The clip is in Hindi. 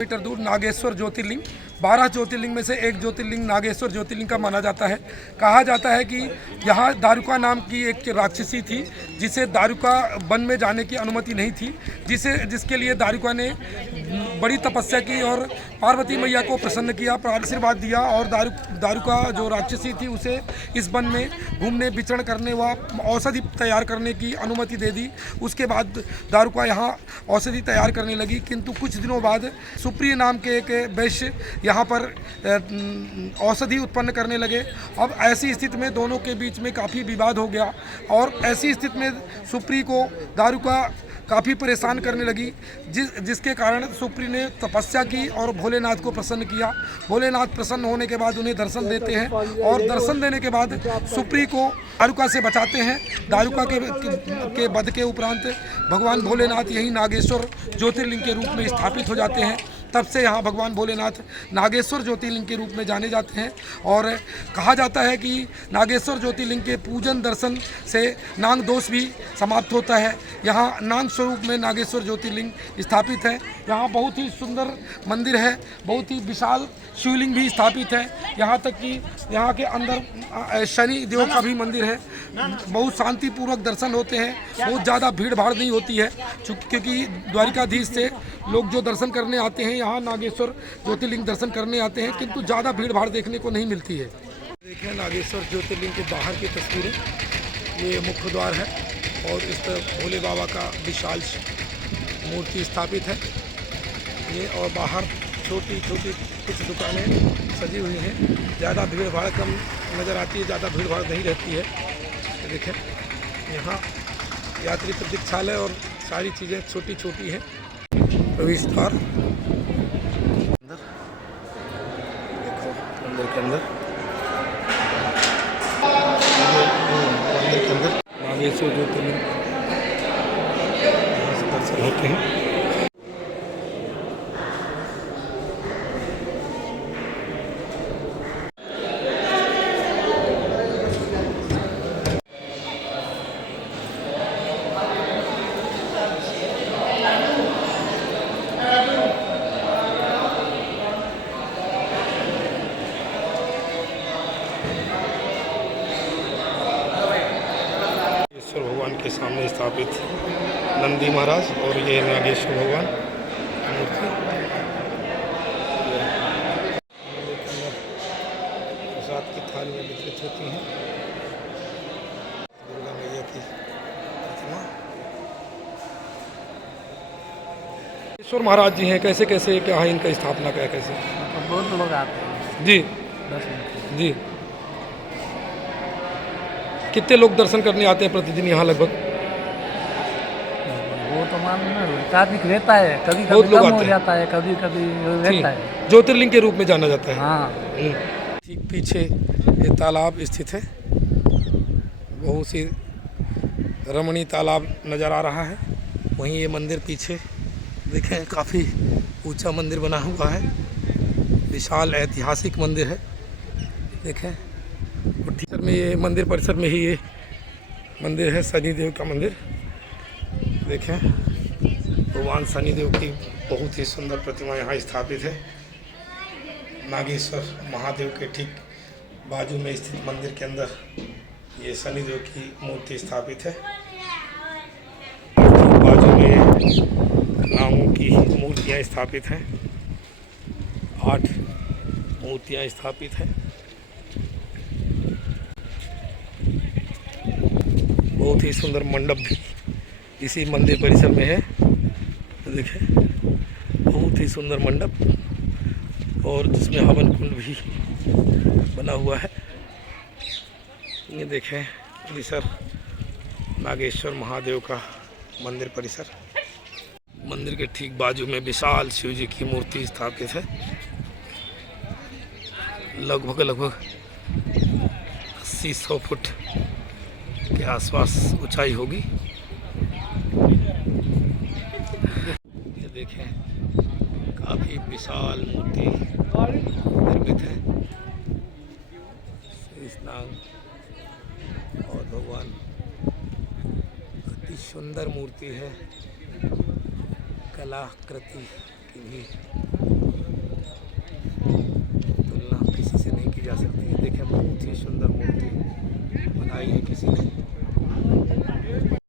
मीटर दूर नागेश्वर ज्योतिर्लिंग 12 ज्योतिर्लिंग में से एक ज्योतिर्लिंग नागेश्वर ज्योतिर्लिंग का माना जाता है। कहा जाता है कि यहाँ दारुका नाम की एक राक्षसी थी जिसे दारुका वन में जाने की अनुमति नहीं थी, जिसके लिए दारुका ने बड़ी तपस्या की और पार्वती मैया को प्रसन्न किया, आशीर्वाद दिया और दारुका जो राक्षसी थी उसे इस वन में घूमने विचरण करने व औषधि तैयार करने की अनुमति दे दी। उसके बाद दारुका यहाँ औषधि तैयार करने लगी, किंतु कुछ दिनों बाद सुप्रिय नाम के एक वैश्य यहाँ पर औषधि उत्पन्न करने लगे। अब ऐसी स्थिति में दोनों के बीच में काफ़ी विवाद हो गया और ऐसी स्थिति में सुप्री को दारुका काफ़ी परेशान करने लगी, जिसके कारण सुप्री ने तपस्या की और भोलेनाथ को प्रसन्न किया। भोलेनाथ प्रसन्न होने के बाद उन्हें दर्शन देते हैं और दर्शन देने के बाद सुप्री को दारुका से बचाते हैं। दारुका के वध के उपरांत भगवान भोलेनाथ यही नागेश्वर ज्योतिर्लिंग के रूप में स्थापित हो जाते हैं। तब से यहाँ भगवान भोलेनाथ नागेश्वर ज्योतिर्लिंग के रूप में जाने जाते हैं और कहा जाता है कि नागेश्वर ज्योतिर्लिंग के पूजन दर्शन से नाग दोष भी समाप्त होता है। यहाँ नाग स्वरूप में नागेश्वर ज्योतिर्लिंग स्थापित है। यहाँ बहुत ही सुंदर मंदिर है, बहुत ही विशाल शिवलिंग भी स्थापित है। यहाँ तक कि यहाँ के अंदर शनि देव का भी मंदिर है। बहुत शांतिपूर्वक दर्शन होते हैं, बहुत ज़्यादा भीड़ भाड़ नहीं होती है, क्योंकि द्वारिकाधीश से लोग जो दर्शन करने आते हैं यहाँ नागेश्वर ज्योतिर्लिंग दर्शन करने आते हैं, किंतु ज़्यादा भीड़ भाड़ देखने को नहीं मिलती है। देखें नागेश्वर ज्योतिर्लिंग के बाहर की तस्वीरें, ये मुख्य द्वार है और इस तरफ भोले बाबा का विशाल मूर्ति स्थापित है। ये और बाहर छोटी छोटी कुछ दुकानें सजी हुई हैं। ज़्यादा भीड़ भाड़ कम नज़र आती है, ज़्यादा भीड़ भाड़ नहीं रहती है। देखें यहाँ यात्री प्रतीक्षालय और सारी चीज़ें छोटी छोटी हैं। प्रवेश द्वार देखो मंदिर के अंदर, मंदिर के अंदर नागेश्वर ज्योतिर्लिंग दर्शन होते हैं। भगवान के सामने स्थापित नंदी महाराज और ये नागेश्वर भगवान की मूर्ति प्रसाद की थाली में वितरित होती हैं। दुर्गा मैया की प्रतिमा। नागेश्वर महाराज जी हैं, कैसे कैसे क्या है इनका स्थापना क्या कैसे? बहुत लोग आते हैं जी जी। कितने लोग दर्शन करने आते हैं प्रतिदिन यहाँ लगभग? वो तो ट्रैफिक रहता है, कभी बहुत कभी लोग कम आते हो हैं। जाता है, कभी कभी रहता है। ज्योतिर्लिंग के रूप में जाना जाता है। हाँ। ठीक पीछे ये तालाब स्थित है, बहुत सी रमणीय तालाब नज़र आ रहा है। वहीं ये मंदिर पीछे देखें, काफ़ी ऊंचा मंदिर बना हुआ है, विशाल ऐतिहासिक मंदिर है। देखें परिसर में, ये मंदिर परिसर में ही ये मंदिर है, शनिदेव का मंदिर। देखें भगवान शनिदेव की बहुत ही सुंदर प्रतिमा यहाँ स्थापित है। नागेश्वर महादेव के ठीक बाजू में स्थित मंदिर के अंदर ये शनिदेव की मूर्ति स्थापित है। बाजू में नागों की मूर्तियाँ स्थापित हैं, 8 मूर्तियाँ स्थापित हैं। बहुत ही सुंदर मंडप भी इसी मंदिर परिसर में है। देखें बहुत ही सुंदर मंडप और जिसमें हवन कुंड भी बना हुआ है। ये देखें परिसर नागेश्वर महादेव का मंदिर परिसर। मंदिर के ठीक बाजू में विशाल शिव जी की मूर्ति स्थापित है। लगभग 80-100 फुट के आसपास ऊंचाई होगी। ये देखें काफ़ी विशाल मूर्ति निर्मित है। शेषनाग और भगवान अति सुंदर मूर्ति है, कलाकृति की भी देखें बहुत ही सुंदर मूर्ति बनाई है किसी ने।